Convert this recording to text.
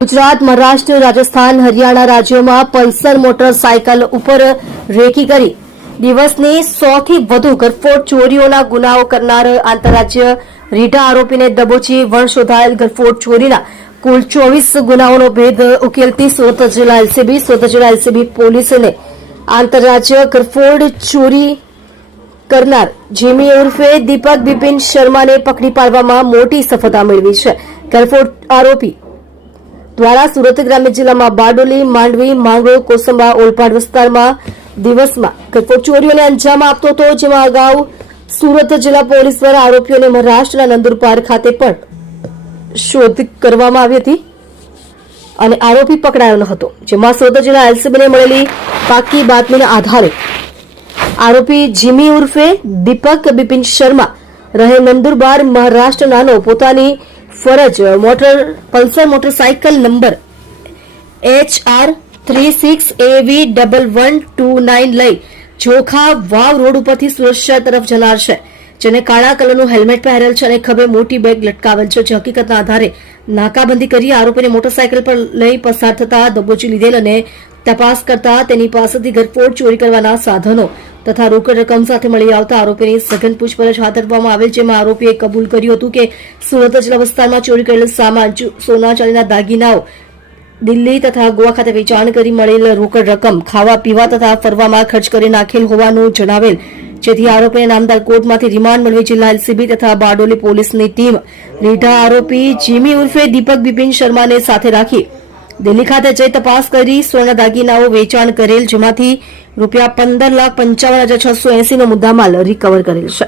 ગુજરાત, મહારાષ્ટ્ર, રાજસ્થાન, હરિયાણા રાજ્યોમાં Pulsar motorcycle ઉપર recce કરી દિવસની 100 થી વધુ ઘરફોડ ચોરીઓના ગુનાઓ કરનાર આંતરરાજ્ય રીઢા આરોપીને દબોચી વણ શોધાયેલ ઘરફોડ ચોરીના કુલ 24 ગુનાઓનો ભેદ ઉકેલતી સુરત જિલ્લા એલસીબી પોલીસને આંતરરાજ્ય ઘરફોડ ચોરી કરનાર જીમી ઉર્ફે દીપક બિપિન શર્માને પકડી પાડવામાં મોટી સફળતા મેળવી છે. ઘરફોડ આરોપી દ્વારા સુરત ગ્રામ્ય જિલ્લામાં બારડોલી, માંડવી, માંગરોળ, કોસંબા, ઓલપાડ વિસ્તારમાં દિવસમાં ઘરફોડ ચોરીઓને અંજામ આપતો હતો, જેમાં અગાઉ સુરત જિલ્લા પોલીસ દ્વારા આરોપીઓને મહારાષ્ટ્રના નંદુરબાર ખાતે પણ શોધ કરવામાં આવી હતી અને આરોપી પકડાયો ન હતો, જેમાં સુરત જિલ્લા એલસીબીને મળેલી પાકી બાતમીના આધારે આરોપી જીમી ઉર્ફે દીપક બિપિન શર્મા રહે નંદુરબાર મહારાષ્ટ્રનાનો પોતાની ફરજ Pulsar motorcycle number HR 36AV1129 લઈ જોખા વાવ રોડ ઉપરથી સુરત શહેર તરફ જનાર છે, જેને કાળા કલરનું હેલ્મેટ પહેરેલ છે અને ખભે મોટી બેગ લટકાવેલ છે. જે હકીકતના આધારે નાકાબંધી કરી આરોપીને મોટરસાયકલ પર લઈ પસાર થતા દબોચી લીધેલ અને તપાસ કરતા તેની પાસેથી ઘરફોડ ચોરી કરવાના સાધનો તથા રોકડ રકમ સાથે મળી આવતા આરોપીની સઘન પૂછપરછ હાથ ધરવામાં આવેલ, જેમાં આરોપીએ કબૂલ કર્યું હતું કે સુરત જિલ્લા વિસ્તારમાં ચોરી કરેલ સામાન, સોના ચાંદીના દાગીનાઓ દિલ્હી તથા ગોવા ખાતે વેચાણ કરી મળેલ રોકડ રકમ ખાવા પીવા તથા ફરવામાં ખર્ચ કરી નાખેલ હોવાનું જણાવેલ, જેથી આરોપીને નામદાર કોર્ટમાંથી રિમાન્ડ મેળવી જિલ્લા એલસીબી તથા બારડોલી પોલીસની ટીમ રીઢા આરોપી જીમી ઉર્ફે દીપક બિપિન શર્માને સાથે રાખી દિલ્હી ખાતે જઈ તપાસ કરી સોના દાગીનાઓ વેચાણ કરેલ, જેમાંથી ₹15,55,680 નો મુદ્દામાલ રિકવર કરેલ છે.